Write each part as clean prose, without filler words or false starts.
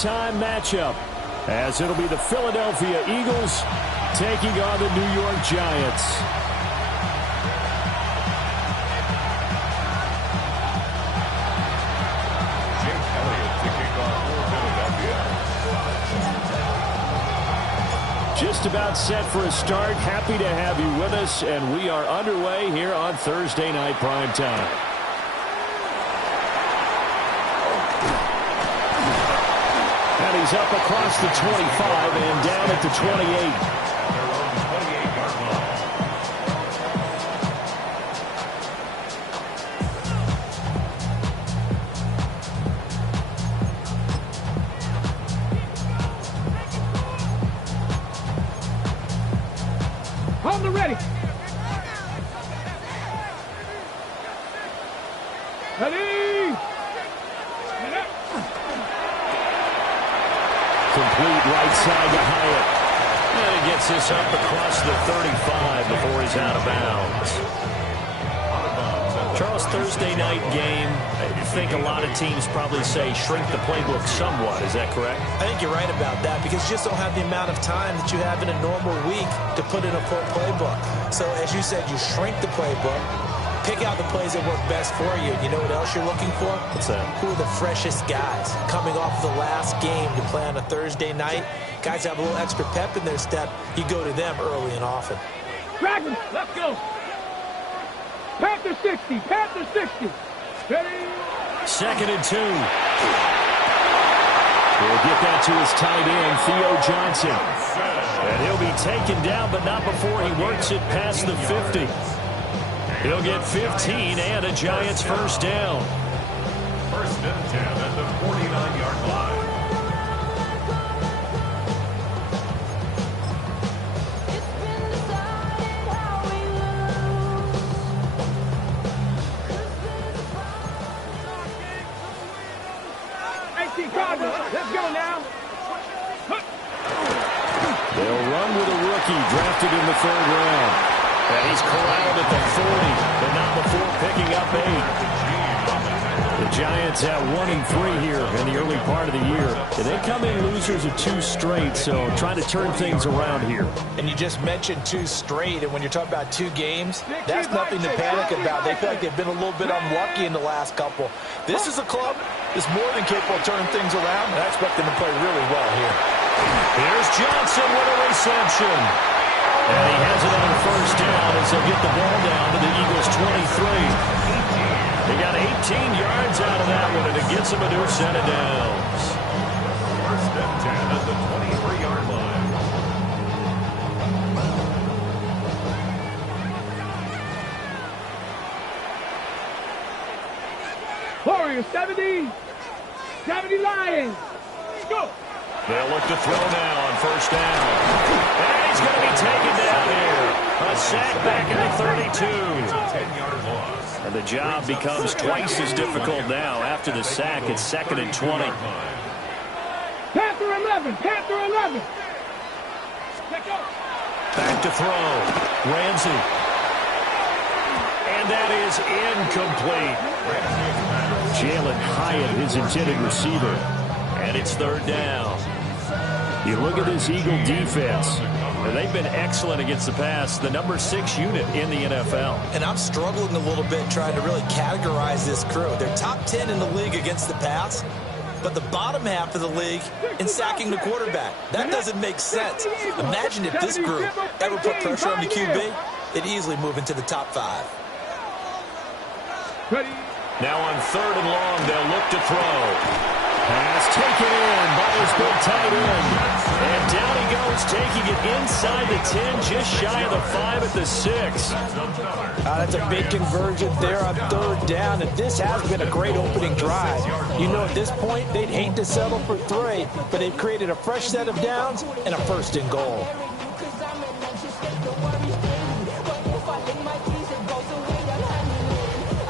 primetime matchup, as it'll be the Philadelphia Eagles taking on the New York Giants. Just about set for a start. Happy to have you with us, and we are underway here on Thursday Night Primetime. And he's up across the 25 and down at the 28. On the ready. Ready. Complete right side to Hyatt. And he gets this up across the 35 before he's out of bounds. Charles, Thursday night game, I think a lot of teams probably say shrink the playbook somewhat. Is that correct? I think you're right about that because you just don't have the amount of time that you have in a normal week to put in a full playbook. So as you said, you shrink the playbook, pick out the plays that work best for you. You know what else you're looking for? What's that? Who are the freshest guys coming off the last game to play on a Thursday night? Guys have a little extra pep in their step. You go to them early and often. Dragons, let's go. Panther 60, Panther 60. Ready. 2nd and 2. We'll get that to his tight end, Theo Johnson. And he'll be taken down, but not before he works it past the 50. He'll get 15 and a Giants first down. 1st and 10 at the 49-yard line. Let's go now. They'll run with a rookie drafted in the 3rd round. And he's corralled at the 40, but not before picking up 8. The Giants have 1-3 here in the early part of the year. And they come in losers of 2 straight, so trying to turn things around here. And you just mentioned 2 straight, and when you're talking about 2 games, that's nothing to panic about. They feel like they've been a little bit unlucky in the last couple. This is a club that's more than capable of turning things around, and I expect them to play really well here. Here's Johnson with a reception. And he has it on 1st down as they'll get the ball down to the Eagles' 23. They got 18 yards out of that one, and it gets them a new set of downs. 1st and 10 at the 23-yard line. Warriors 70. 70 Lions. Go. They'll look to throw now on 1st down. And he's going to be taken down here. A sack back at the 32. 10-yard loss. And the job becomes twice as difficult now after the sack. It's 2nd and 20. Panther 11. Panther 11. Back to throw. Ramsey. And that is incomplete. Jalen Hyatt, his intended receiver. And it's 3rd down. You look at this Eagle defense. They've been excellent against the pass, the number 6 unit in the NFL. And I'm struggling a little bit trying to really categorize this crew. They're top 10 in the league against the pass, but the bottom half of the league in sacking the quarterback. That doesn't make sense. Imagine if this group ever put pressure on the QB, they'd easily move into the top 5. Now on 3rd and long, they'll look to throw. Pass taken in by his big tight end. And down he goes, taking it inside the 10, just shy of the 5 at the 6. That's a big conversion there on 3rd down, and this has been a great opening drive. You know, at this point, they'd hate to settle for 3, but they've created a fresh set of downs and a 1st and goal.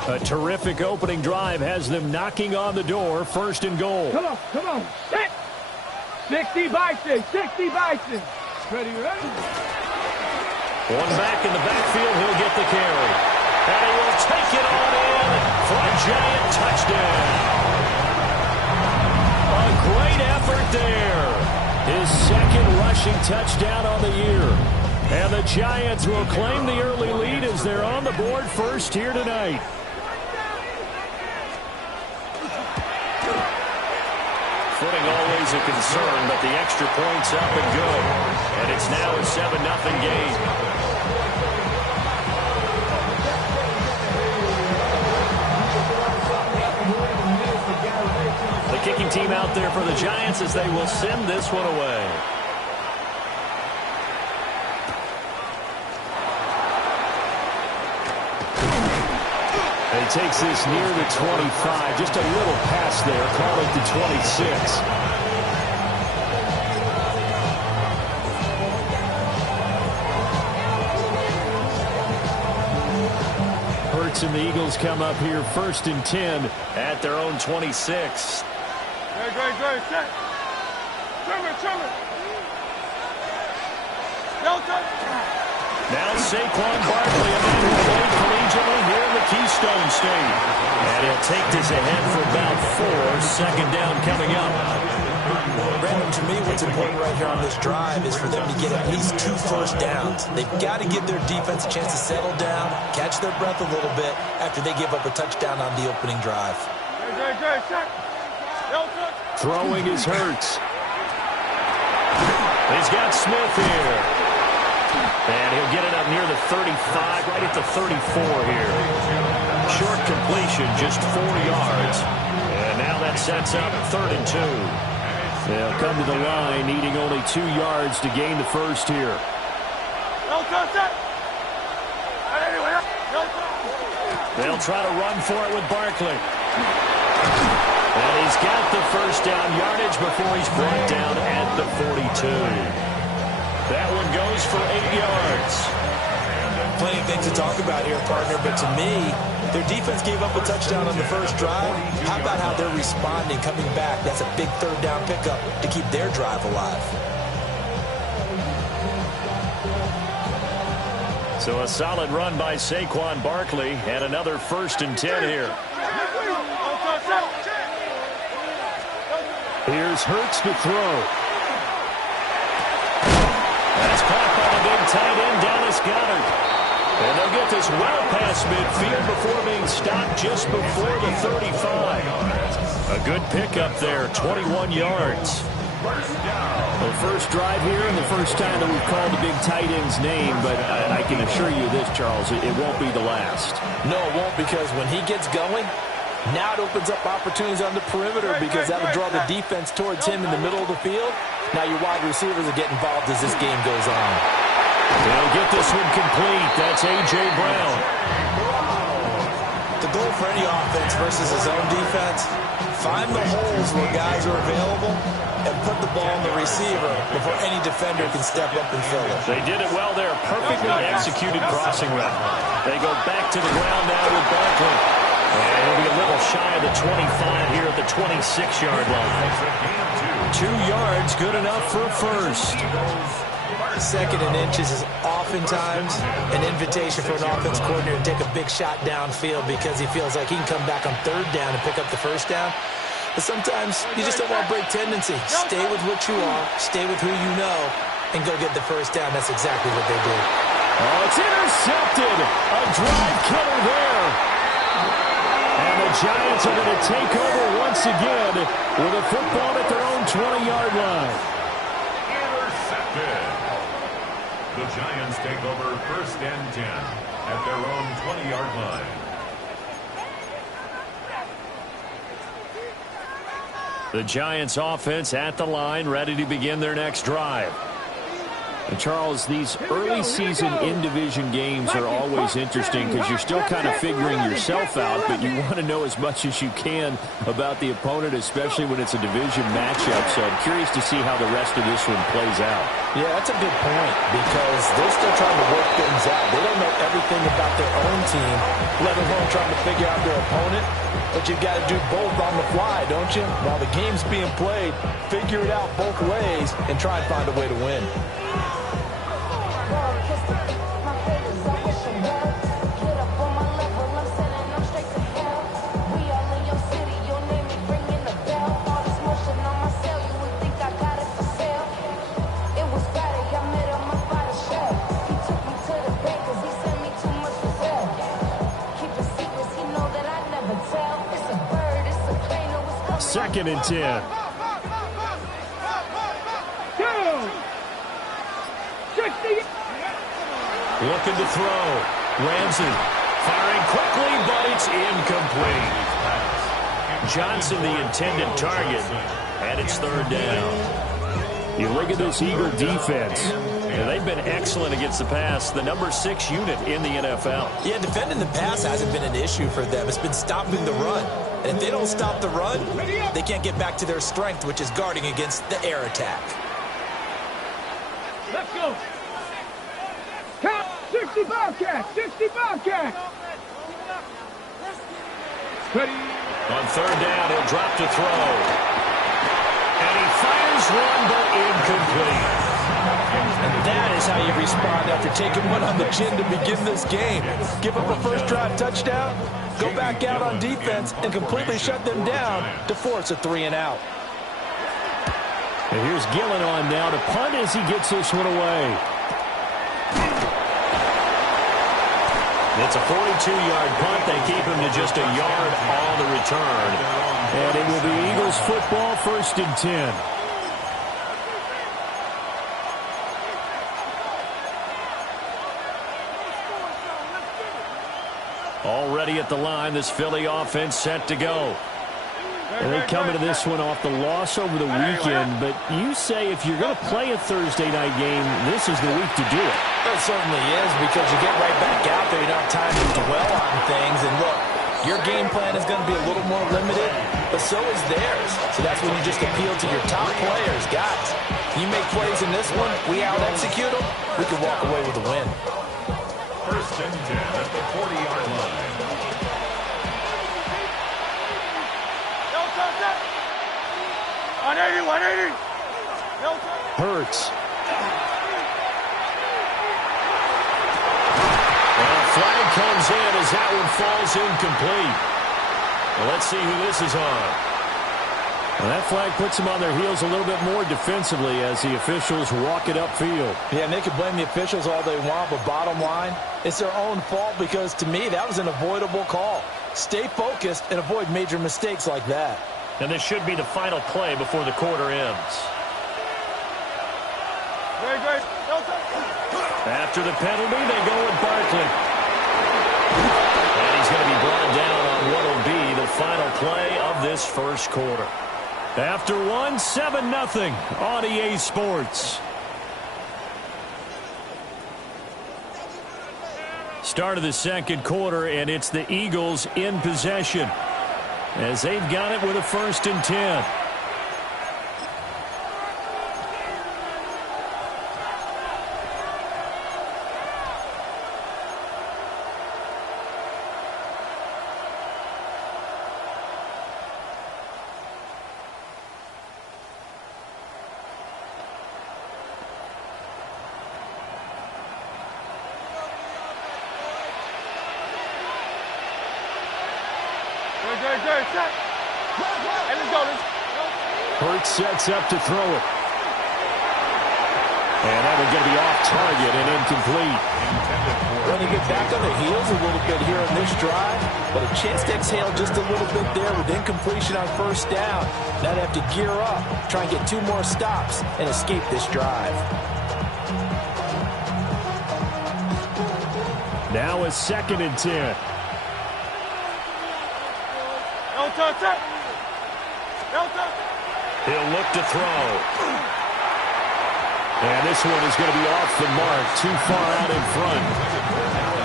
A terrific opening drive has them knocking on the door. 1st and goal. Come on, come on. Set. 60 Bison, 60 Bison. Ready, ready. One back in the backfield, he'll get the carry. And he will take it on in for a Giant touchdown. A great effort there. His second rushing touchdown on the year. And the Giants will claim the early lead as they're on the board first here tonight. Footing always a concern, but the extra point's up and good. And it's now a 7-0 game. The kicking team out there for the Giants as they will send this one away. And he takes this near the 25. Just a little pass there. Call it the 26. Hurts and the Eagles come up here 1st and 10 at their own 26. Great. Set. Trim it. Now Saquon Barkley, a man who played collegiately here in the Keystone State. And he'll take this ahead for about 4. Second down coming up. Brandon, to me, what's important right here on this drive is for them to get at least 2 first downs. They've got to give their defense a chance to settle down, catch their breath a little bit after they give up a touchdown on the opening drive. Great. Set. Throwing is Hurts. He's got Smith here. And he'll get it up near the 35, right at the 34 here. Short completion, just 4 yards. And now that sets up 3rd and 2. They'll come to the line, needing only 2 yards to gain the first here. They'll try to run for it with Barkley. And he's got the first down yardage before he's brought down at the 42. That one goes for 8 yards. Plenty of things to talk about here, partner, but to me, their defense gave up a touchdown on the first drive. How about how they're responding, coming back? That's a big 3rd down pickup to keep their drive alive. So a solid run by Saquon Barkley and another 1st and 10 here. Here's Hurts to throw. That's caught by the big tight end, Dallas Goedert. And they'll get this well past midfield before being stopped just before the 35. A good pickup there, 21 yards. The first drive here and the first time that we've called the big tight end's name, but I can assure you this, Charles, it won't be the last. No, it won't, because when he gets going, now it opens up opportunities on the perimeter because that'll draw the defense towards him in the middle of the field. Now your wide receivers will get involved as this game goes on. They'll get this one complete. That's A.J. Brown. The goal for any offense versus his own defense, find the holes where guys are available and put the ball on the receiver before any defender can step up and fill it. They did it well there. Perfectly executed crossing route. They go back to the ground now with Barkley. And he'll be a little shy of the 25 here at the 26-yard line. 2 yards, good enough for a first. 2nd and inches is oftentimes an invitation for an offense coordinator to take a big shot downfield because he feels like he can come back on 3rd down and pick up the first down. But sometimes you just don't want to break tendency. Stay with what you are, stay with who you know, and go get the first down. That's exactly what they did. Oh, it's intercepted. A drive killer there. And the Giants are going to take over once again with a football at their own 20-yard line. Intercepted. The Giants take over 1st and 10 at their own 20-yard line. The Giants offense at the line, ready to begin their next drive. And Charles, these early season in-division games are always interesting because you're still kind of figuring yourself out, but you want to know as much as you can about the opponent, especially when it's a division matchup. So I'm curious to see how the rest of this one plays out. Yeah, that's a good point because they're still trying to work things out. They don't know everything about their own team, let alone trying to figure out their opponent. But you've got to do both on the fly, don't you? While the game's being played, figure it out both ways and try and find a way to win. 2nd and 10. 60. Looking to throw. Ramsey firing quickly, but it's incomplete. Johnson, the intended target, and it's 3rd down. You look at this Eagle defense, and they've been excellent against the pass, the number 6 unit in the NFL. Yeah, defending the pass hasn't been an issue for them. It's been stopping the run. And if they don't stop the run, they can't get back to their strength, which is guarding against the air attack. Let's go. Count 60 Bobcats. 60 Bobcats. Ready. On 3rd down, he'll drop to throw. And he fires one, but incomplete. And that is how you respond after taking one on the chin to begin this game. Give up a first drive touchdown, go back out on defense, and completely shut them down to force a 3-and-out. And here's Gillen on now to punt as he gets this one away. It's a 42-yard punt. They keep him to just a yard on the return. And it will be Eagles football, 1st and 10. Already at the line, this Philly offense set to go. And they come into this one off the loss over the weekend, but you say if you're going to play a Thursday night game, this is the week to do it. It certainly is, because you get right back out there. You don't have time to dwell on things. And look, your game plan is going to be a little more limited, but so is theirs. So that's when you just appeal to your top players. Guys, you make plays in this one, we out-execute them, we can walk away with a win. 1st and 10 at the 40-yard line. 180. Hurts. And a flag comes in as that one falls incomplete. Well, let's see who this is on. Well, that flag puts them on their heels a little bit more defensively as the officials walk it upfield. Yeah, and they can blame the officials all they want, but bottom line, it's their own fault, because to me, that was an avoidable call. Stay focused and avoid major mistakes like that. And this should be the final play before the quarter ends. Very good. After the penalty, they go with Barkley. And he's going to be brought down on what will be the final play of this 1st quarter. After 7-0 on EA Sports. Start of the 2nd quarter, and it's the Eagles in possession, as they've got it with a 1st and 10. Hurts sets up to throw it. And that one going to be off target and incomplete. Going to get back on their heels a little bit here on this drive, but a chance to exhale just a little bit there with incompletion on 1st down. Now they have to gear up, try and get 2 more stops, and escape this drive. Now a 2nd and 10. He'll look to throw. And this one is going to be off the mark, too far out in front.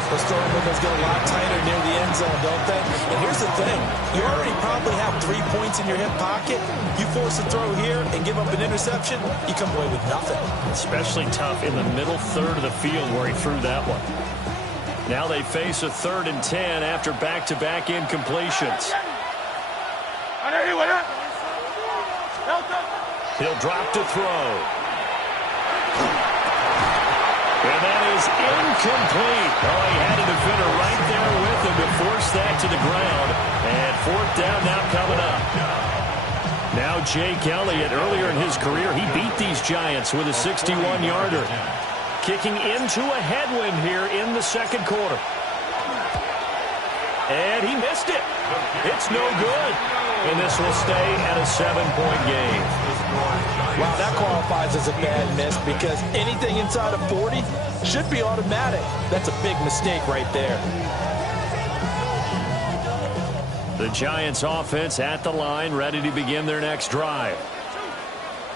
The throwing windows get a lot tighter near the end zone, don't they? And here's the thing. You already probably have 3 points in your hip pocket. You force a throw here and give up an interception, you come away with nothing. Especially tough in the middle third of the field where he threw that one. Now they face a 3rd and 10 after back-to-back incompletions. He'll drop to throw. And that is incomplete. Oh, he had a defender right there with him to force that to the ground. And 4th down now coming up. Now Jake Elliott, earlier in his career, he beat these Giants with a 61-yarder. Kicking into a headwind here in the 2nd quarter. And he missed it. It's no good. And this will stay at a 7-point game. Wow, that qualifies as a bad miss because anything inside of 40 should be automatic. That's a big mistake right there. The Giants offense at the line, ready to begin their next drive.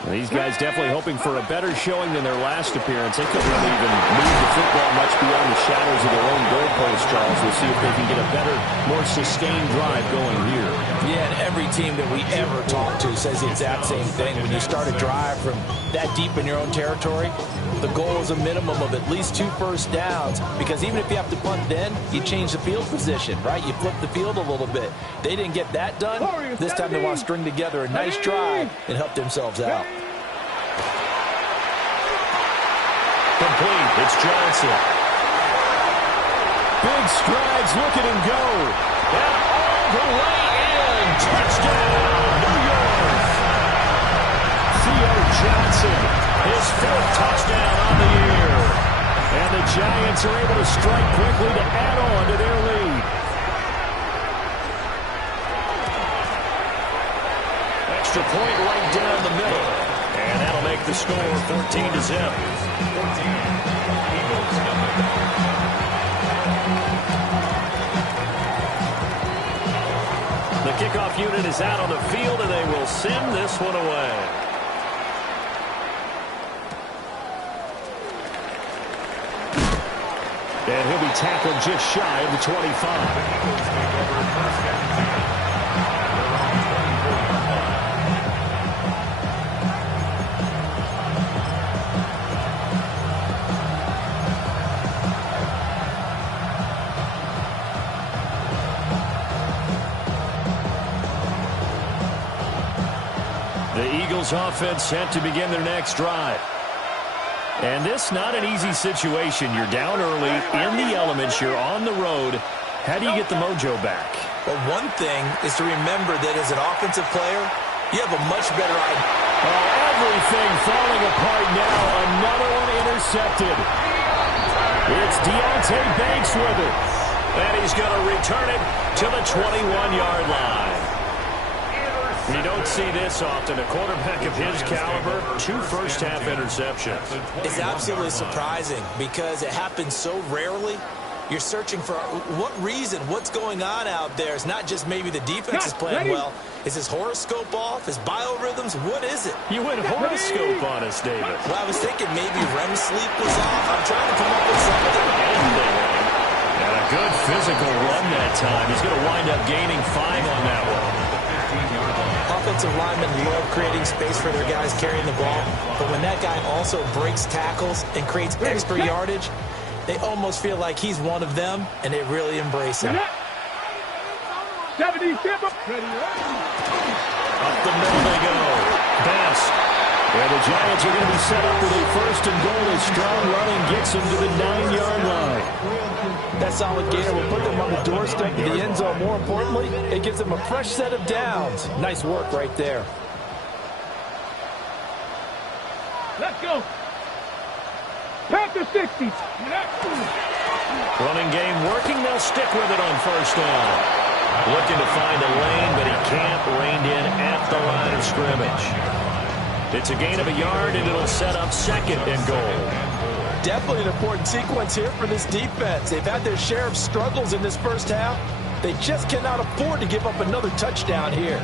These guys definitely hoping for a better showing than their last appearance. They couldn't really even move the football much beyond the shadows of their own goalpost, Charles. We'll see if they can get a better, more sustained drive going here. Yeah, and every team that we ever talk to says the exact same thing. When you start a drive from that deep in your own territory, the goal is a minimum of at least 2 first downs, because even if you have to punt then, you change the field position, right? You flip the field a little bit. They didn't get that done. This time they want to string together a nice drive and help themselves out. Complete. It's Johnson. Big strides, look at him go. And all the way in. Touchdown, New York. Theo Johnson, his 4th touchdown on the year. And the Giants are able to strike quickly to add on to their lead. Extra point right down the middle. And that'll make the score 14-0. The kickoff unit is out on the field, and they will send this one away. And he'll be tackled just shy of the 25. Offense set to begin their next drive. And this not an easy situation. You're down early in the elements. You're on the road. How do you get the mojo back? Well, one thing is to remember that as an offensive player, you have a much better idea. Oh, everything falling apart now. Another one intercepted. It's Deonte Banks with it. And he's going to return it to the 21-yard line. You don't see this often. A quarterback of his caliber, 2 first-half interceptions. It's absolutely surprising because it happens so rarely. You're searching for what reason, what's going on out there. It's not just maybe the defense is playing well. Is his horoscope off? His biorhythms? What is it? You went horoscope on us, David. Well, I was thinking maybe REM sleep was off. I'm trying to come up with something. And a good physical run that time. He's going to wind up gaining 5 on that one. Offensive linemen love creating space for their guys carrying the ball, but when that guy also breaks tackles and creates extra yardage, they almost feel like he's one of them, and they really embrace him. Up the middle they go. Best. And the Giants are going to be set up with a 1st and goal. A strong running gets them to the 9-yard line. That solid gainer will put them on the doorstep of the end zone. More importantly, it gives them a fresh set of downs. Nice work right there. Let's go. Panther 60. Running game working. They'll stick with it on 1st down. Looking to find a lane, but he can't. Reined in at the line of scrimmage. It's a gain of a yard, and it'll set up 2nd and goal. Definitely an important sequence here for this defense. They've had their share of struggles in this first half. They just cannot afford to give up another touchdown here.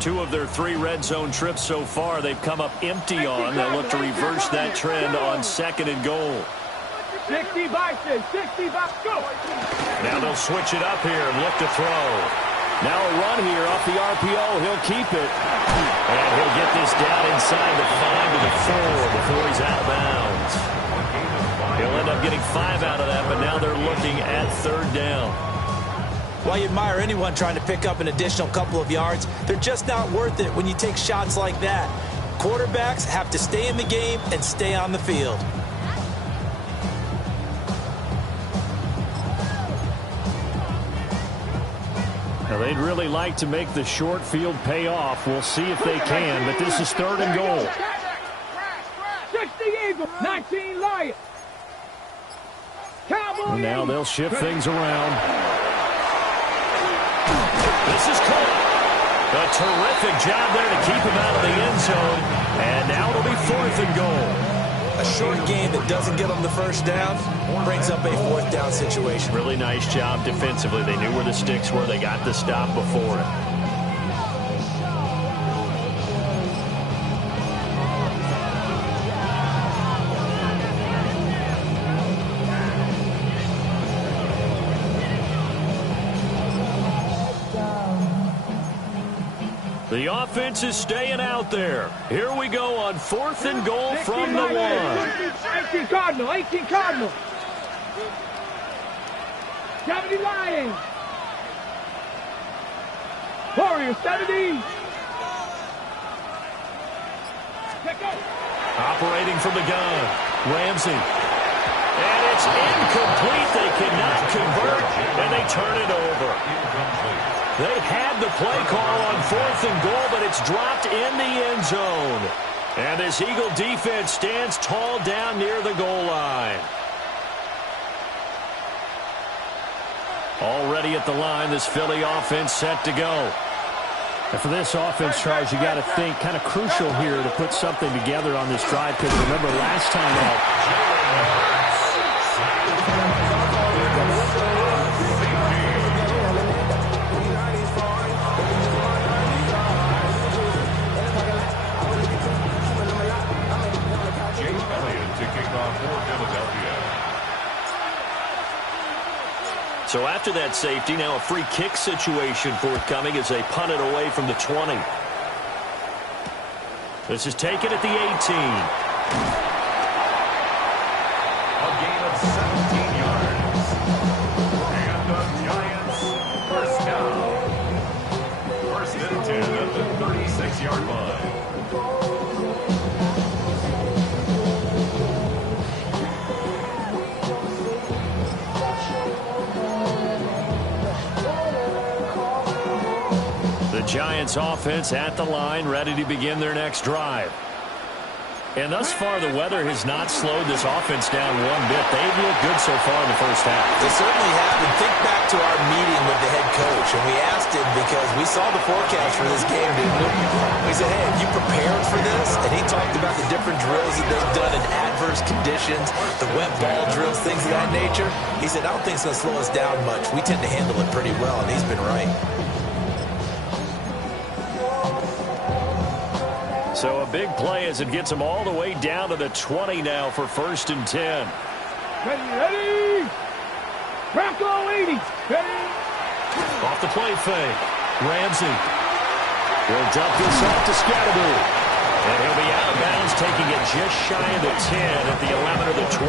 Two of their 3 red zone trips so far, they've come up empty on. They'll look to reverse that trend on 2nd and goal. 60 by 60 by go. Now they'll switch it up here and look to throw. Now a run here off the RPO. He'll keep it. And he'll get this down inside the 5 to the 4 before he's out of bounds. He'll end up getting 5 out of that, but now they're looking at 3rd down. While you admire anyone trying to pick up an additional couple of yards, they're just not worth it when you take shots like that. Quarterbacks have to stay in the game and stay on the field. Now they'd really like to make the short field pay off. We'll see if they can, but this is 3rd and goal. 60 Eagles. 19 Lions. Cowboys. And now they'll shift things around. This is caught. A terrific job there to keep him out of the end zone. And now it'll be 4th and goal. A short game that doesn't get them the first down brings up a 4th down situation. Really nice job defensively. They knew where the sticks were. They got the stop before it. The offense is staying out there. Here we go on 4th and goal from the 1. 18 Cardinal, 18 Cardinal. 70 Lions. Warriors, 70. Operating from the gun. Ramsey. And it's incomplete. They cannot convert, and they turn it over. They had the play call on 4th and goal, but it's dropped in the end zone. And this Eagle defense stands tall down near the goal line. Already at the line, this Philly offense set to go. And for this offense, Charles, you got to think kind of crucial here to put something together on this drive, because remember last time out. So after that safety, now a free kick situation forthcoming as they punt it away from the 20. This is taken at the 18. A gain of 17 yards. And the Giants first down. 1st and 10 at the 36-yard line. The Giants offense at the line, ready to begin their next drive. And thus far, the weather has not slowed this offense down one bit. They've looked good so far in the first half. They certainly have. And think back to our meeting with the head coach, and we asked him because we saw the forecast for this game, didn't we? We said, hey, have you prepared for this? And he talked about the different drills that they've done in adverse conditions, the wet ball drills, things of that nature. He said, I don't think it's going to slow us down much. We tend to handle it pretty well, and he's been right. So a big play as it gets them all the way down to the 20 now for 1st and 10. Ready. Bronco 80. Ready. Off the play fake. Ramsey will dump this off to Scatterby. And he'll be out of bounds, taking it just shy of the 10 at the 11 or the 12.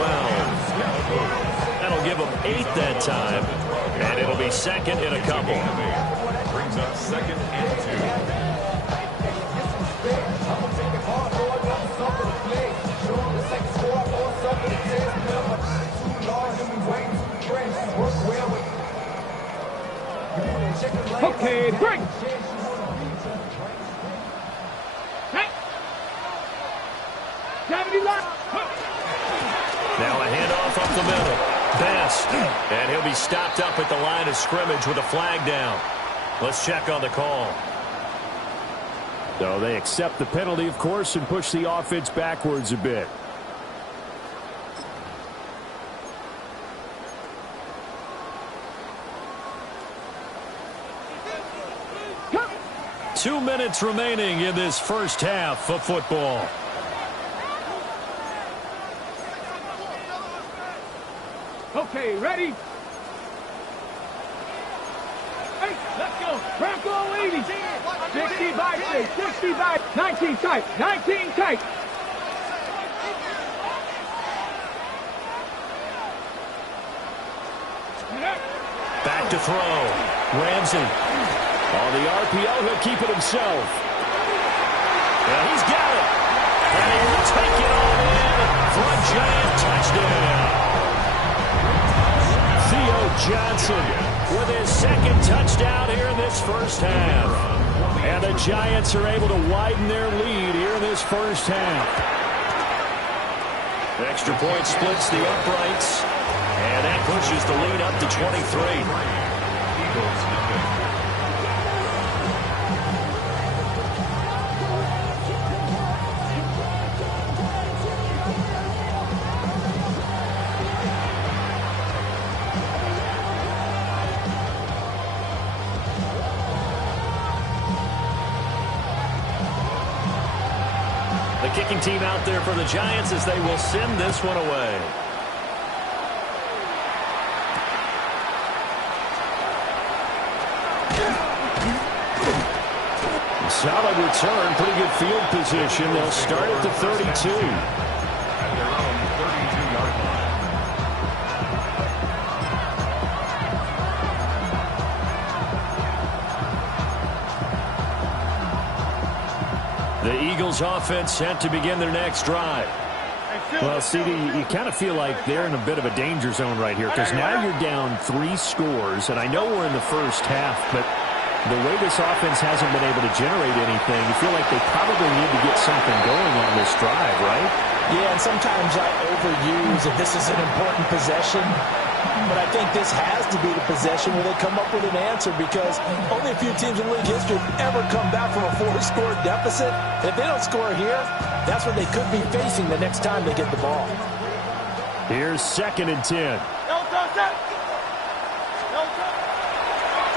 That'll give them 8 that time. And it'll be 2nd and a couple. Brings up 2nd and 2. Okay, bring. Hey. 70 line. Now a handoff up the middle. Best. And he'll be stopped up at the line of scrimmage with a flag down. Let's check on the call. So they accept the penalty, of course, and push the offense backwards a bit. Come. 2 minutes remaining in this first half of football. Okay, ready? Hey, let's go. Bronco 80. 60 by 6. 60 by 19 tight. 19 tight. Back to throw. Ramsey. On the RPO, he'll keep it himself. And he's got it. And he will take it all in for a Giant touchdown. Theo Johnson with his 2nd touchdown here in this first half. And the Giants are able to widen their lead here in this first half. Extra point splits the uprights, and that pushes the lead up to 23. Eagles nothing. The kicking team out there for the Giants as they will send this one away. Solid return, pretty good field position. They'll start at the 32. At their own 32-yard line. The Eagles offense set to begin their next drive. Well, CD, you kind of feel like they're in a bit of a danger zone right here because now you're down 3 scores, and I know we're in the first half, but the way this offense hasn't been able to generate anything, you feel like they probably need to get something going on this drive, right? Yeah, and sometimes I overuse if this is an important possession, but I think this has to be the possession where they come up with an answer because only a few teams in league history have ever come back from a 4-score deficit. And if they don't score here, that's what they could be facing the next time they get the ball. Here's 2nd and 10.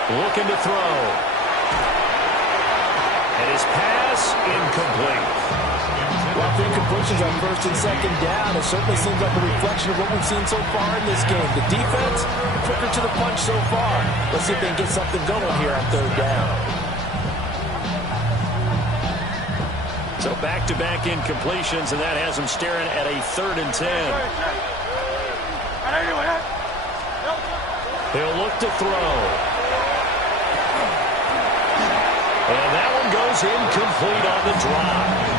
Looking to throw. And his pass incomplete. Rough incompletions on 1st and 2nd down. It certainly seems like a reflection of what we've seen so far in this game. The defense, quicker to the punch so far. Let's see if they can get something going here on 3rd down. So back-to-back incompletions, and that has them staring at a 3rd and 10. He'll look to throw. And that one goes incomplete on the drop.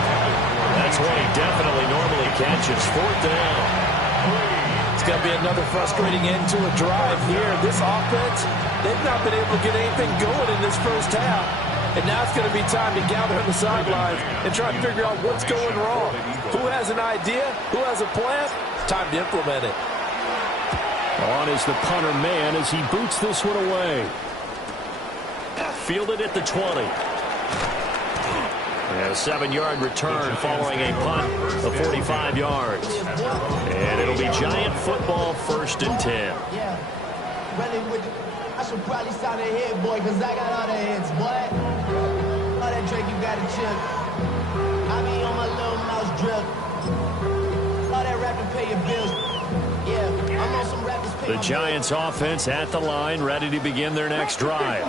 That's one he definitely normally catches. 4th down. It's going to be another frustrating end to a drive here. This offense, they've not been able to get anything going in this first half. And now it's going to be time to gather on the sidelines and try to figure out what's going wrong. Who has an idea? Who has a plan? Time to implement it. On is the punter man as he boots this one away. Fielded at the 20. And a 7-yard return following a punt of 45 yards. And it'll be Giant football 1st and 10. Yeah. Running with I should probably sign a head, boy, because I got all the heads, boy. All that Drake, you got a chip. I be on my little mouse drip. All that rapping, pay your bills. Yeah, I'm on some rappers. The Giants offense at the line, ready to begin their next drive.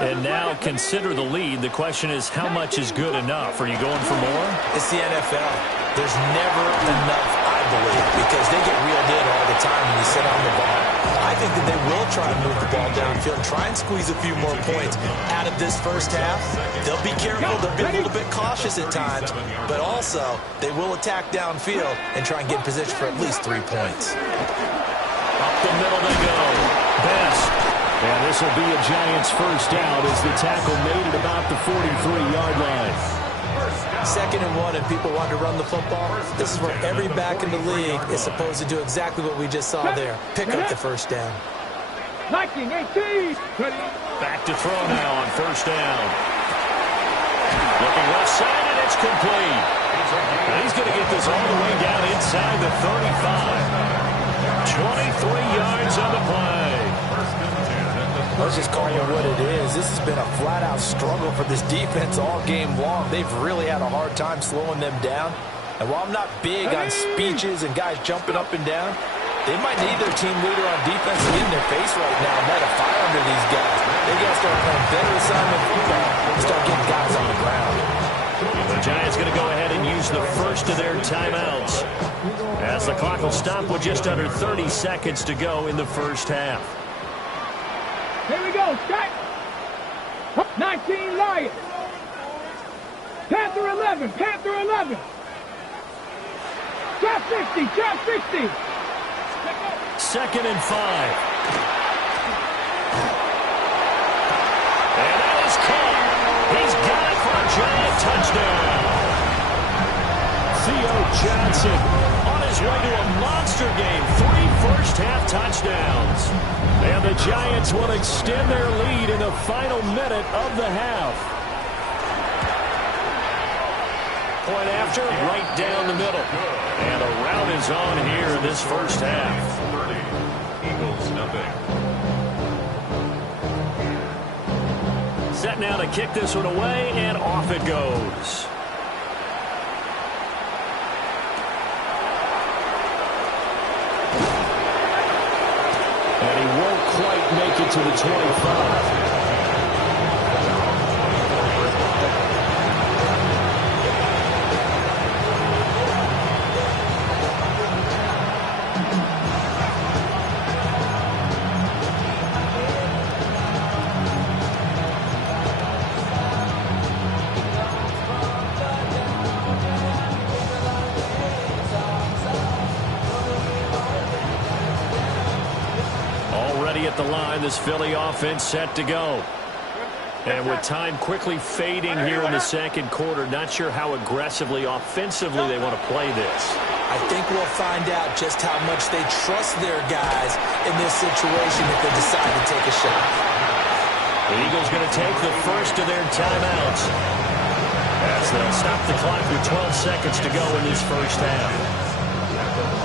And now consider the lead. The question is, how much is good enough? Are you going for more? It's the NFL. There's never enough, I believe, because they get reeled in all the time when you sit on the ball. I think that they will try to move the ball downfield, try and squeeze a few more points out of this first half. They'll be careful. They'll be a little bit cautious at times, but also they will attack downfield and try and get in position for at least 3 points. Up the middle they go. Best. And this will be a Giants first down as the tackle made at about the 43-yard line. 2nd and 1 and people want to run the football. This is where every back in the league is supposed to do exactly what we just saw there. Pick up the first down. 19-18. Back to throw now on 1st down. Looking left side, and it's complete. And he's going to get this all the way down inside the 35. 23 yards on the play. Let's just call it what it is. This has been a flat-out struggle for this defense all game long. They've really had a hard time slowing them down. And while I'm not big on speeches and guys jumping up and down, they might need their team leader on defense to get in their face right now and light a fire under these guys. They got to start playing better assignment football and start getting guys on the ground. The Giants going to go ahead and use the first of their timeouts as the clock will stop with just under 30 seconds to go in the first half. Here we go, Scott. 19 Lions. Panther 11, Panther 11. Trap 60, trap 60. 2nd and 5. And that is caught. He's got it for a Giant touchdown. Theo Johnson on his his way to a monster game. 3 first-half touchdowns. And the Giants will extend their lead in the final minute of the half. Point after, right down the middle. And a rout is on here in this first half. 30. Eagles nothing. Set now to kick this one away, and off it goes. And he won't quite make it to the 25. At the line, this Philly offense set to go. And with time quickly fading here in the second quarter, not sure how aggressively, offensively they want to play this. I think we'll find out just how much they trust their guys in this situation if they decide to take a shot. The Eagles going to take the first of their timeouts as they'll stop the clock with 12 seconds to go in this first half.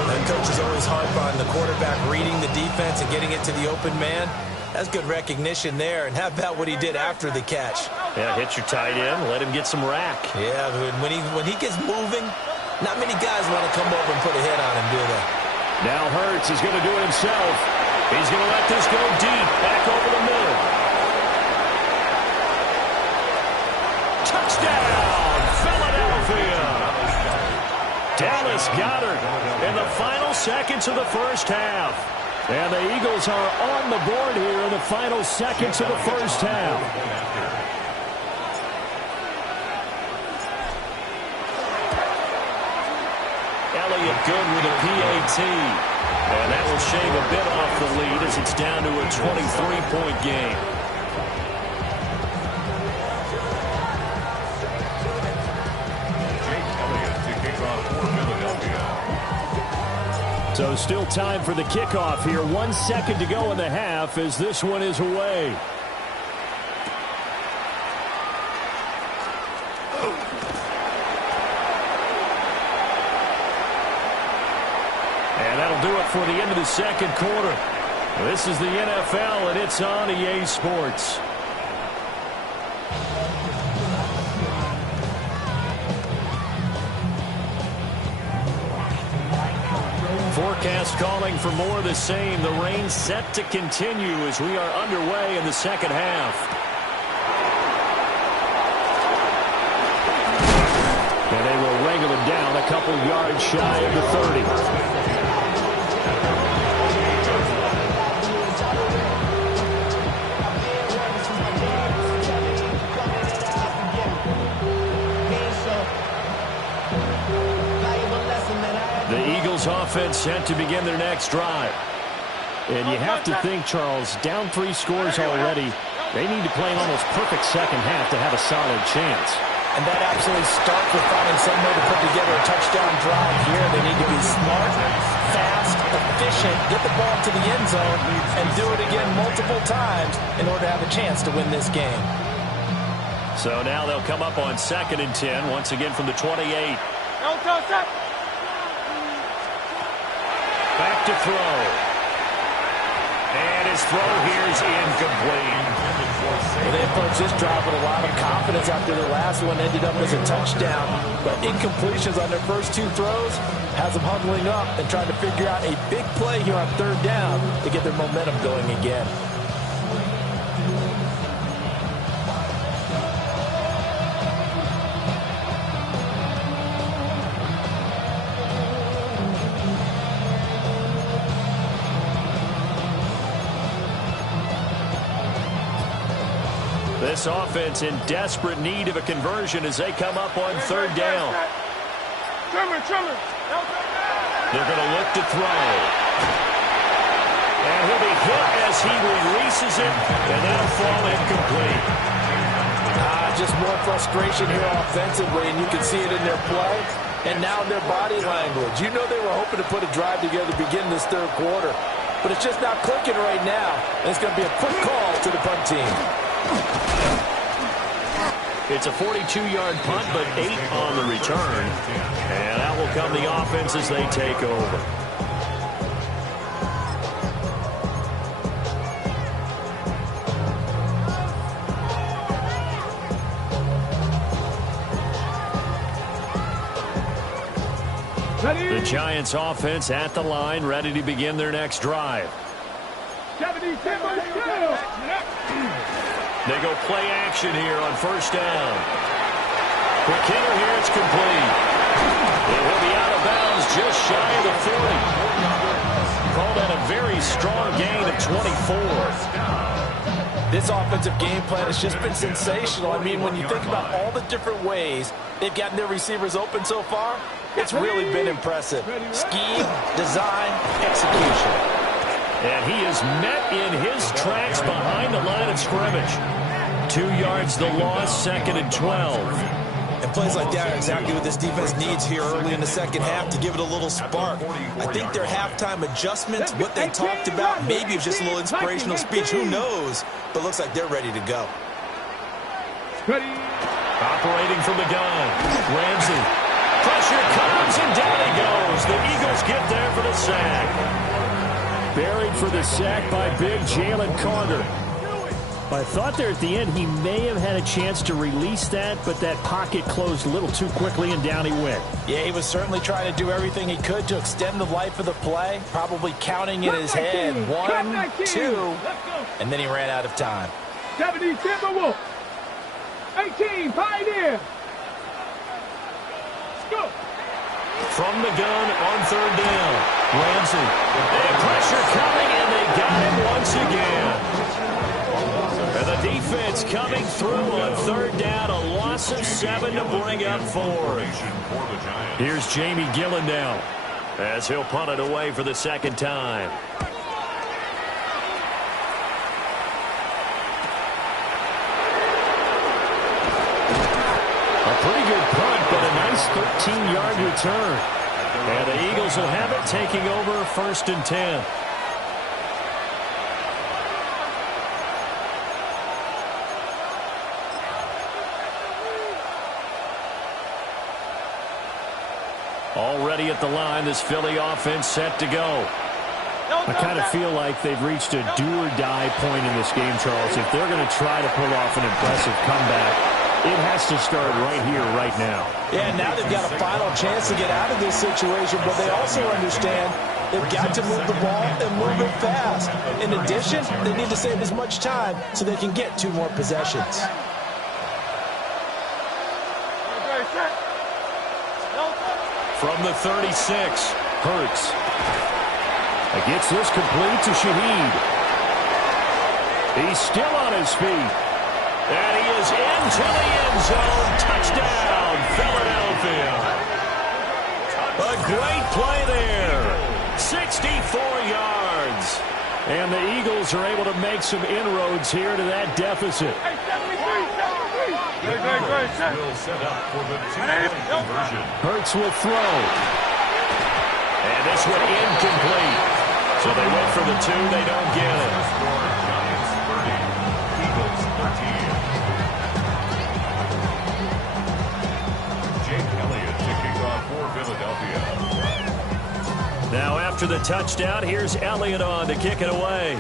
And coach is always harp on the quarterback reading the defense and getting it to the open man. That's good recognition there. And how about what he did after the catch? Yeah, hit your tight end, let him get some rack. Yeah, when he gets moving, not many guys want to come over and put a hit on him, do they? Now Hurts is going to do it himself. He's going to let this go deep, back over the middle. Touchdown, Philadelphia! Dallas Goedert in the final seconds of the first half. And the Eagles are on the board here in the final seconds of the first half. Elliott good with a PAT. And that will shave a bit off the lead as it's down to a 23-point game. So still time for the kickoff here. 1 second to go in the half as this one is away. And that'll do it for the end of the second quarter. This is the NFL, and it's on EA Sports. Forecast calling for more of the same. The rain set to continue as we are underway in the second half. And they will wrangle him down a couple yards shy of the 30. The Eagles offense set to begin their next drive. And you have to think, Charles, down 3 scores already. They need to play an almost perfect second half to have a solid chance. And that absolutely starts with finding some way to put together a touchdown drive here. They need to be smart, fast, efficient, get the ball to the end zone, and do it again multiple times in order to have a chance to win this game. So now they'll come up on 2nd and 10, once again from the 28. Back to throw. And his throw here is incomplete. Well, they approached this drive with a lot of confidence after their last one ended up as a touchdown. But incompletions on their first 2 throws has them huddling up and trying to figure out a big play here on 3rd down to get their momentum going again. This offense in desperate need of a conversion as they come up on 3rd down. They're going to look to throw. And he'll be hit as he releases it, and that'll fall incomplete. Just more frustration here offensively, and you can see it in their play. And now in their body language, you know they were hoping to put a drive together beginning this third quarter. But it's just not clicking right now. And it's going to be a quick call to the punt team. It's a 42-yard punt, but 8 on the return. And that will come the offense as they take over. The Giants offense at the line, ready to begin their next drive. 72. They go play action here on first down. Quick hitter here, it's complete. It will be out of bounds just shy of the 40. Called that a very strong gain of 24. This offensive game plan has just been sensational. I mean, when you think about all the different ways they've gotten their receivers open so far, it's really been impressive. Scheme, design, execution. And he is met in his tracks behind the line of scrimmage. 2 yards the loss, 2nd and 12. And plays like that are exactly what this defense needs here early in the second half to give it a little spark. I think their halftime adjustments, what they talked about, maybe it's just a little inspirational speech. Who knows? But looks like they're ready to go. Operating from the gun, Ramsey. Pressure comes, and down he goes. The Eagles get there for the sack. Buried for the sack by big Jalen Carter. I thought there at the end he may have had a chance to release that, but that pocket closed a little too quickly, and down he went. Yeah, he was certainly trying to do everything he could to extend the life of the play, probably counting in his head 1, 2, and then he ran out of time. 70 Timberwolves. 18 Pioneer. Go. From the gun on third down, Ramsey. And pressure coming, and they got him once again. And the defense coming through on third down, a loss of 7 to bring up 4. Here's Jamie Gillendow as he'll punt it away for the second time. Pretty good punt, but a nice 13-yard return. And the Eagles will have it, taking over 1st and 10. Already at the line, this Philly offense set to go. I kind of feel like they've reached a do-or-die point in this game, Charles. If they're going to try to pull off an impressive comeback, it has to start right here, right now. Yeah, now they've got a final chance to get out of this situation, but they also understand they've got to move the ball and move it fast. In addition, they need to save as much time so they can get 2 more possessions. From the 36, Hurts. Gets this complete to Shaheed. He's still on his feet. And he is into the end zone. Touchdown, Philadelphia. A great play there. 64 yards. And the Eagles are able to make some inroads here to that deficit. Hurts will throw. And this one incomplete. So they went for the 2. They don't get it. Giants 30, Eagles 13. Jake Elliott to kick off for Philadelphia. Now after the touchdown, here's Elliott on to kick it away.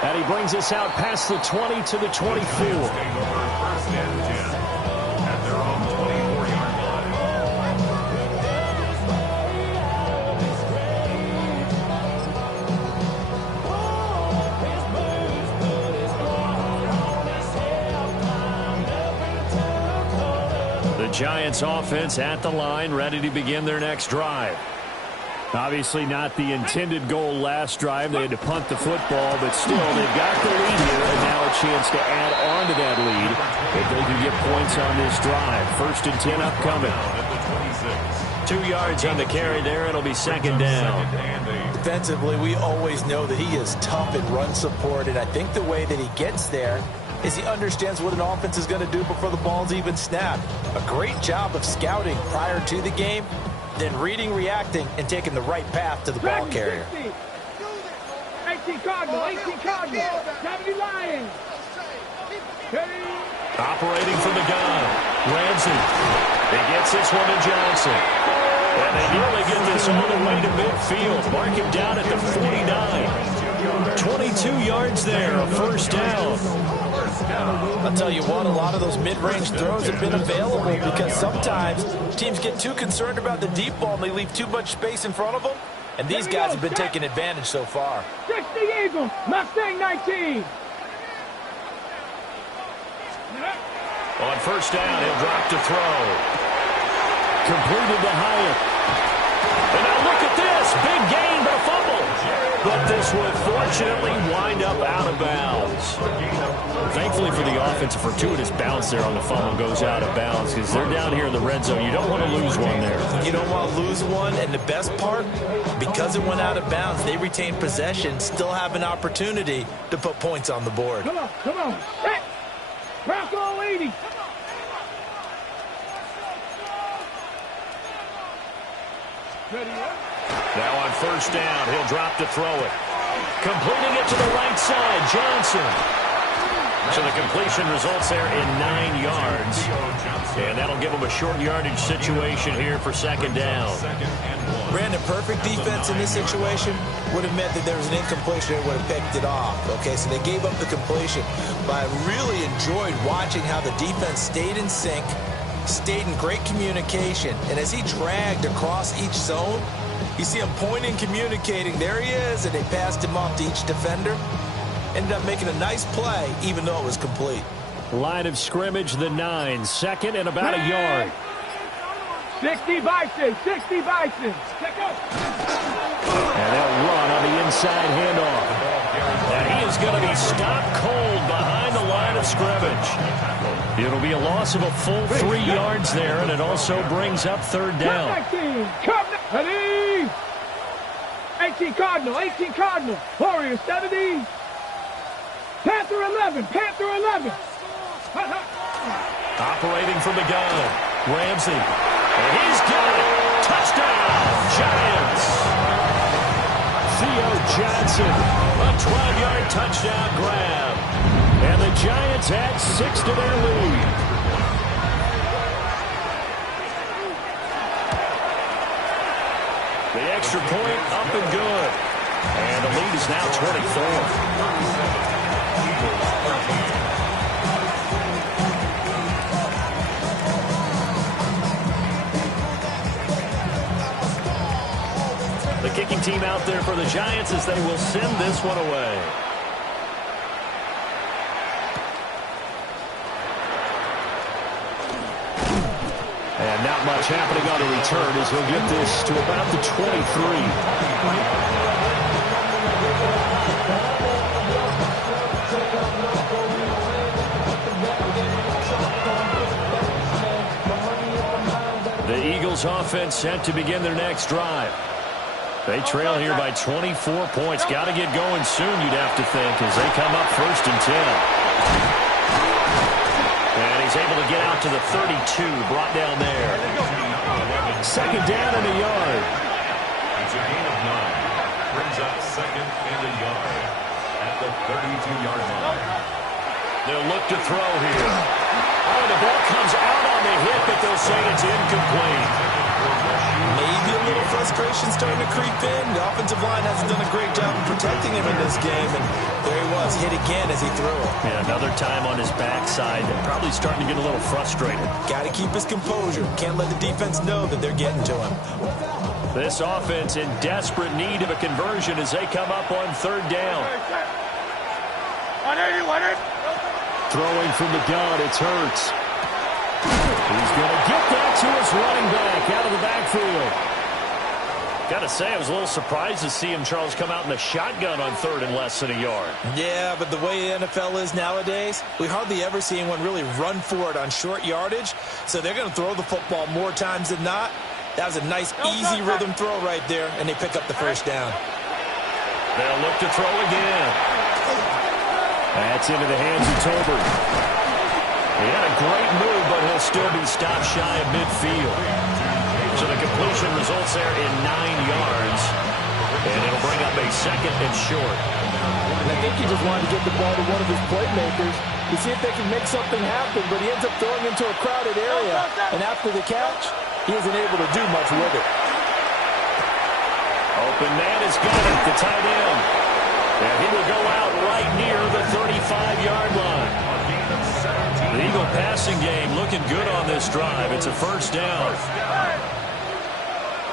And he brings us out past the 20 to the 24. Take over 1st and 10 at their own 24-yard line. The Giants offense at the line, ready to begin their next drive. Obviously not the intended goal last drive. They had to punt the football, but still, they've got the lead here, and now a chance to add on to that lead if they can get points on this drive. 1st and 10 upcoming. 2 yards on the carry there. It'll be 2nd down. defensively, we always know that he is tough in run support, and I think the way that he gets there is he understands what an offense is going to do before the ball's even snapped. A great job of scouting prior to the game, then reading, reacting, and taking the right path to the ball carrier. 18 Cardinal, 18 Cardinal, 70 Lions. Operating from the gun, Ramsey. He gets this one to Johnson. And they nearly get this all the way to midfield. Mark him down at the 49. 22 yards there, a first down. I'll tell you what, a lot of those mid-range throws have been available because sometimes teams get too concerned about the deep ball and they leave too much space in front of them. And these guys have been taking advantage so far. 60 Eagles, Mustang 19. On first down, he'll drop to throw. Completed to Hyatt. And now look at this. Big gain, but a fumble. But this will fortunately wind up out of bounds. Thankfully for the offense, a fortuitous bounce there on the fumble goes out of bounds because they're down here in the red zone. You don't want to lose one there. You don't want to lose one, and the best part, because it went out of bounds, they retain possession, still have an opportunity to put points on the board. Come on, come on. Set. Bronco 80. Now on first down, he'll drop to throw it. Completing it to the right side, Johnson. So the completion results there in 9 yards. And that'll give them a short yardage situation here for second down. Brandon, perfect defense in this situation would have meant that there was an incompletion and would have picked it off. Okay, so they gave up the completion. But I really enjoyed watching how the defense stayed in sync, stayed in great communication. And as he dragged across each zone, you see him pointing, communicating. There he is, and they passed him off to each defender. Ended up making a nice play, even though it was complete. Line of scrimmage, the 9. Second and about a yard. 60 Bison, 60 Bison. And they'll run on the inside handoff. And he is going to be stopped cold behind the line of scrimmage. It'll be a loss of a full 3 yards there, and it also brings up third down. 18 Cardinal, 18 Cardinal. Warriors 70. Panther 11, Panther 11. Operating from the gun, Ramsey. And he's got it. Touchdown, Giants. Theo Johnson. A 12-yard touchdown grab. And the Giants add 6 to their lead. The extra point up and good. And the lead is now 24. The kicking team out there for the Giants as they will send this one away. And not much happening on the return as he'll get this to about the 23. The Eagles offense set to begin their next drive. They trail here by 24 points. Got to get going soon, you'd have to think, as they come up first and 10. And he's able to get out to the 32, brought down there. Second down and a yard. It's a gain of 9. Brings up second and a yard at the 32-yard line. They'll look to throw here. Oh, the ball comes out on the hit, but they'll say it's incomplete. Maybe a little frustration starting to creep in. The offensive line hasn't done a great job of protecting him in this game, and there he was, hit again as he threw it. Yeah, another time on his backside. Probably starting to get a little frustrated. Got to keep his composure. Can't let the defense know that they're getting to him. This offense in desperate need of a conversion as they come up on third down. 180. Throwing from the gun, it's Hurts. He's going to get that to his running back out of the backfield. Got to say, I was a little surprised to see him, Charles, come out in the shotgun on third and less than a yard. Yeah, but the way the NFL is nowadays, we hardly ever see anyone really run for it on short yardage, so they're going to throw the football more times than not. That was a nice, easy rhythm throw right there, and they pick up the first down. They'll look to throw again. That's into the hands of Tolbert. He had a great move, but he'll still be stopped shy of midfield. So the completion results there in 9 yards. And it'll bring up a second and short. And I think he just wanted to get the ball to one of his playmakers to see if they can make something happen, but he ends up throwing into a crowded area. And after the catch, he isn't able to do much with it. Open man has got it, the tight end. And he will go out right near the 35-yard line. The Eagle passing game looking good on this drive. It's a first down.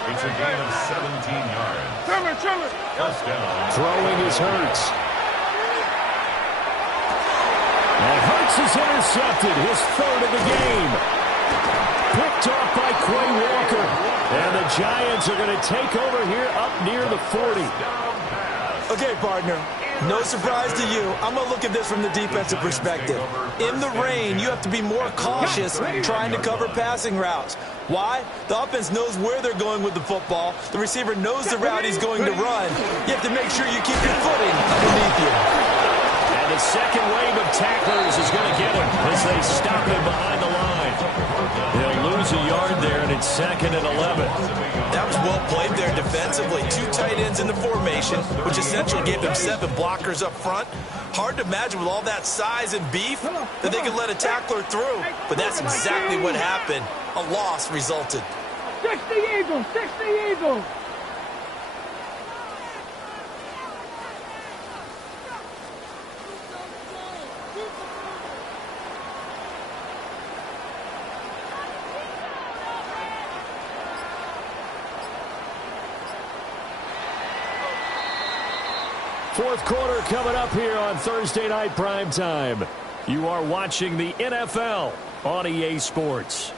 It's a gain of 17 yards. First down. Throwing is Hurts. And Hurts is intercepted, his third of the game. Picked off by Quay Walker. And the Giants are going to take over here up near the 40. Okay, partner, no surprise to you. I'm going to look at this from the defensive perspective. In the rain, you have to be more cautious trying to cover passing routes. Why? The offense knows where they're going with the football. The receiver knows the route he's going to run. You have to make sure you keep your footing underneath you. And the second wave of tacklers is going to get him as they stop him behind the line. They'll lose a yard there, and it's 2nd and 11. That was well played there defensively. 2 tight ends in the formation, which essentially gave them 7 blockers up front. Hard to imagine with all that size and beef that they could let a tackler through. But that's exactly what happened. A loss resulted. 60 Eagles, 60 Eagles. Fourth quarter coming up here on Thursday Night Primetime. You are watching the NFL on EA Sports.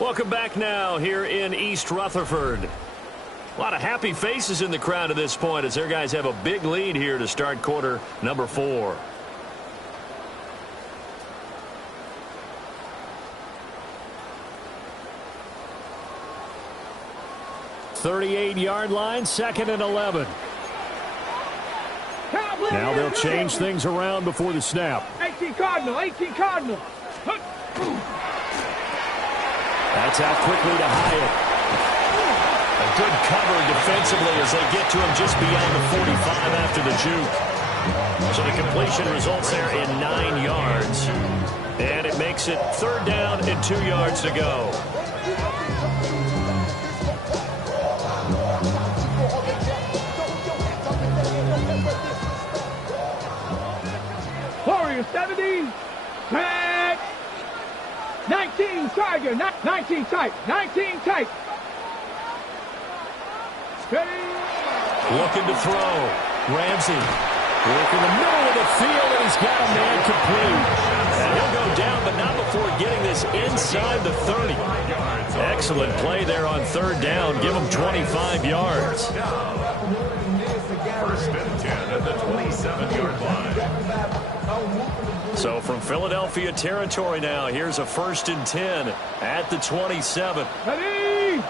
Welcome back now here in East Rutherford. A lot of happy faces in the crowd at this point as their guys have a big lead here to start quarter number 4. $38-yard line, 2nd and 11. Now they'll change things around before the snap. 18 Cardinal, 18 Cardinal. That's out quickly to Hyatt. A good cover defensively as they get to him just beyond the 45 after the juke. So the completion results there in 9 yards. And it makes it 3rd down and 2 yards to go. Warrior 70. Tag. 19 Tiger. 19 tight. 19 tight. Ready. Looking to throw. Ramsey. Work in the middle of the field, and he's got a man complete. And he'll go down, but not before getting this inside the 30. Excellent play there on 3rd down. Give him 25 yards. First and 10 at the 27-yard line. So from Philadelphia territory now, here's a 1st and 10 at the 27. Ready.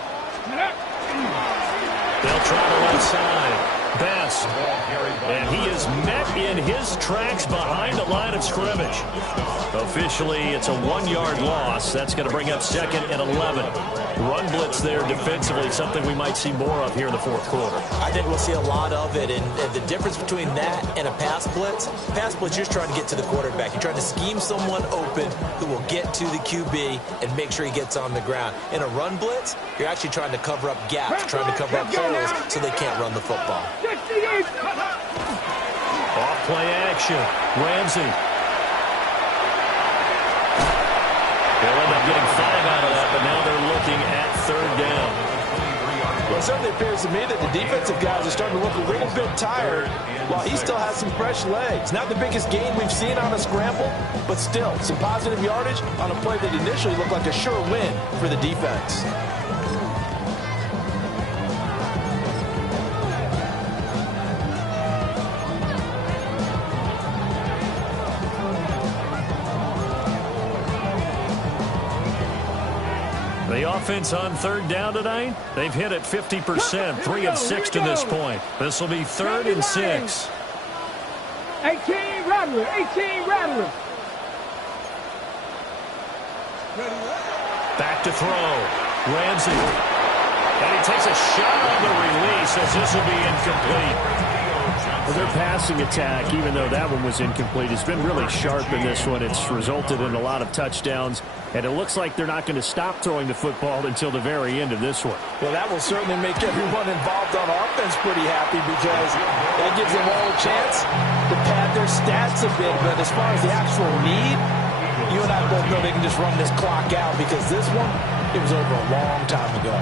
They'll try the left side. Best. And he is met in his tracks behind the line of scrimmage. Officially, it's a 1-yard loss. That's going to bring up 2nd and 11. Run blitz there defensively, something we might see more of here in the 4th quarter. I think we'll see a lot of it, and the difference between that and a pass blitz, you're just trying to get to the quarterback. You're trying to scheme someone open who will get to the QB and make sure he gets on the ground. In a run blitz, you're actually trying to cover up gaps, trying to cover up holes so they can't run the football. Off play action. Ramsey. They'll end up getting 5 out of that, but now they're looking at 3rd down. Well, it certainly appears to me that the defensive guys are starting to look a little bit tired while he still has some fresh legs. Not the biggest gain we've seen on a scramble, but still some positive yardage on a play that initially looked like a sure win for the defense. The The offense on third down tonight, they've hit it 50%, 3 of 6 to this point. This will be 3rd and 6. 18 Rattler, 18 Rattler. Back to throw. Ramsey. And he takes a shot on the release as this will be incomplete. Well, their passing attack, even though that one was incomplete, has been really sharp in this one. It's resulted in a lot of touchdowns, and it looks like they're not going to stop throwing the football until the very end of this one. Well, that will certainly make everyone involved on offense pretty happy because that gives them all a chance to pad their stats a bit. But as far as the actual need, you and I both know they can just run this clock out because this one, it was over a long time ago.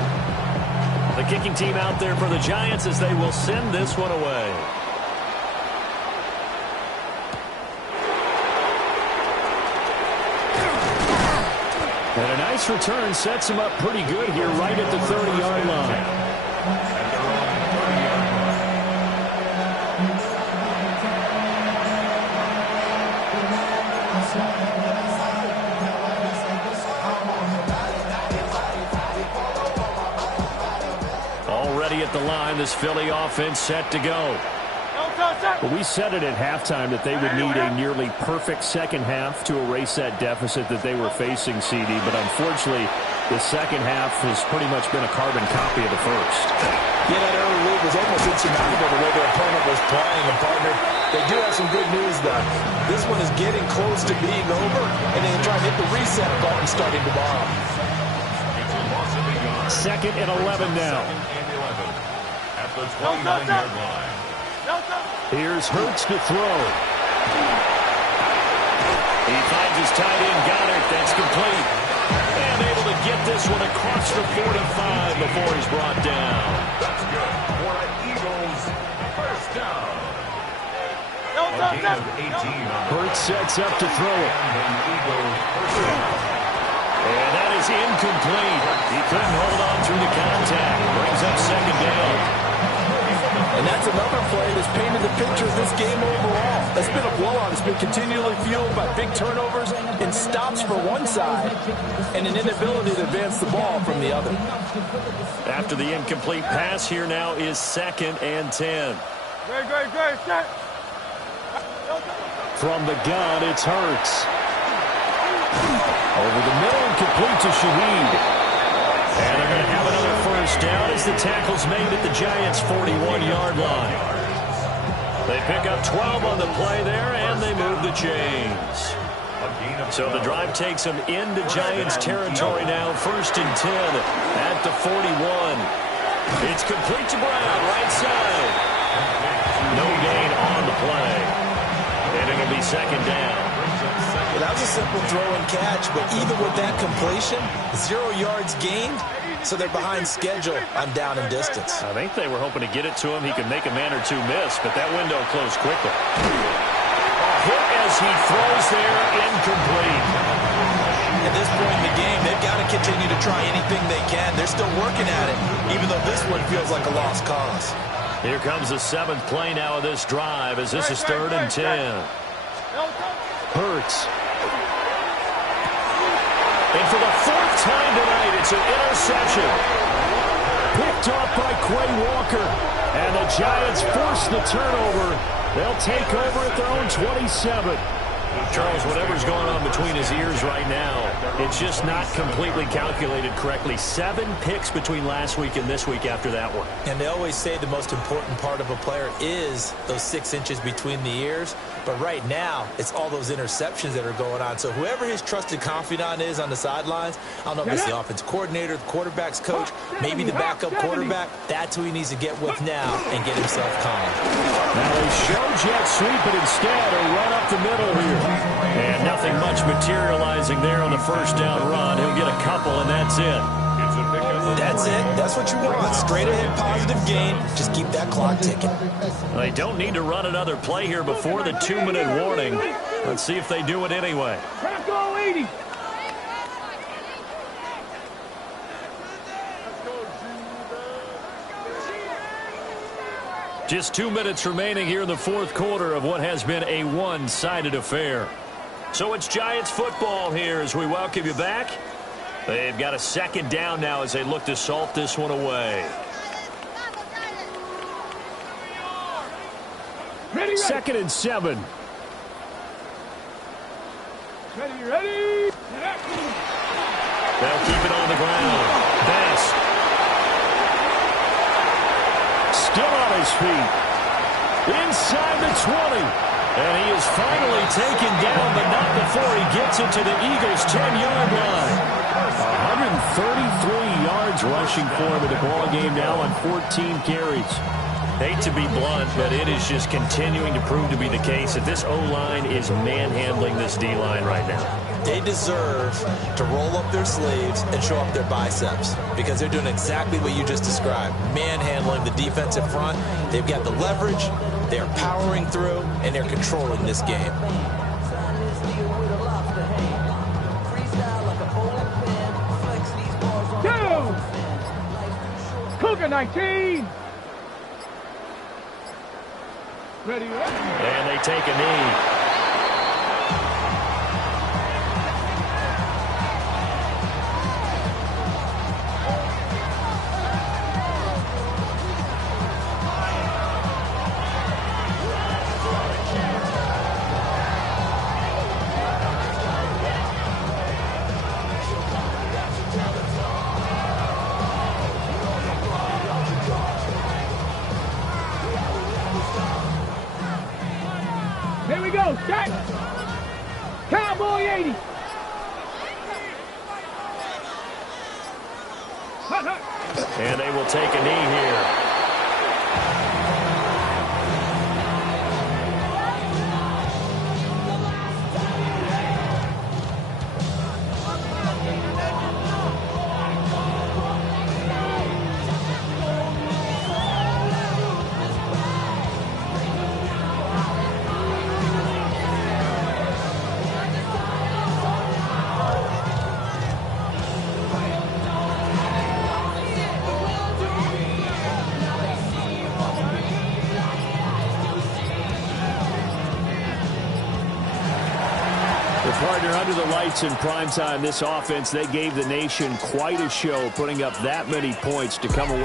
The kicking team out there for the Giants as they will send this one away. And a nice return sets him up pretty good here right at the 30-yard line. Already at the line, this Philly offense set to go. But we said it at halftime that they would need a nearly perfect second half to erase that deficit that they were facing, CD. But unfortunately, the second half has pretty much been a carbon copy of the first. Yeah, that early lead was almost insurmountable the way their opponent was playing. And partner, they do have some good news, though. This one is getting close to being over, and they can try to hit the reset button starting tomorrow. 2nd and 11 now. At the 29-yard line. Here's Hurts to throw. He finds his tight end, Goddard. That's complete. And able to get this one across the 45 before he's brought down. That's good for an Eagles first down. A gain of 18 on Hurts sets up to throw it. Eagles first down. And that is incomplete. He couldn't hold on through the contact. Brings up 2nd down. And that's another play that's painted the picture of this game overall. It's been a blowout. It's been continually fueled by big turnovers and stops for one side and an inability to advance the ball from the other. After the incomplete pass, here now is 2nd and 10. Great, set. From the gun, it's Hurts. Over the middle and complete to Shaheed. And they're going to have another first down as the tackle's made at the Giants' 41-yard line. They pick up 12 on the play there, and they move the chains. So the drive takes them into Giants territory now, 1st and 10 at the 41. It's complete to Brown, right side. No gain on the play. And it'll be 2nd down. Well, that was a simple throw and catch, but even with that completion, 0 yards gained, so they're behind schedule on down and distance. I think they were hoping to get it to him. He could make a man or two miss, but that window closed quickly. Hit as he throws there, incomplete. At this point in the game, they've got to continue to try anything they can. They're still working at it, even though this one feels like a lost cause. Here comes the 7th play now of this drive as this is 3rd and 10. Hurts. And for the 4th time tonight, it's an interception. Picked off by Quay Walker. And the Giants force the turnover. They'll take over at their own 27. Charles, whatever's going on between his ears right now, it's just not completely calculated correctly. 7 picks between last week and this week after that one. And they always say the most important part of a player is those 6 inches between the ears. But right now, it's all those interceptions that are going on. So whoever his trusted confidant is on the sidelines, I don't know if it's the offense coordinator, the quarterback's coach, maybe the backup quarterback, that's who he needs to get with now and get himself calm. Now they show jet sweep, but instead a run up the middle here. And nothing much materializing there on the first down run. He'll get a couple, and that's it. That's it. That's what you want. Straight ahead positive gain. Just keep that clock ticking. They don't need to run another play here before the 2-minute warning. Let's see if they do it anyway. Franco 80. Just 2 minutes remaining here in the 4th quarter of what has been a one-sided affair. So it's Giants football here as we welcome you back. They've got a second down now as they look to salt this one away. Ready. Second and 7. Ready. They'll keep it on the ground. Best. Still on his feet. Inside the 20. And he is finally taken down, but not before he gets it to the Eagles' 10-yard line. 133 yards rushing for him in the ball game now on 14 carries. Hate to be blunt, but it is just continuing to prove to be the case that this O-line is manhandling this D-line right now. They deserve to roll up their sleeves and show up their biceps because they're doing exactly what you just described, manhandling the defensive front. They've got the leverage, they're powering through, and they're controlling this game. Down. Cougar 19. Ready. And they take a knee. Here we go. Set. Cowboy 80. And they will take a knee here. Partner, under the lights in primetime, this offense, they gave the nation quite a show, putting up that many points to come away.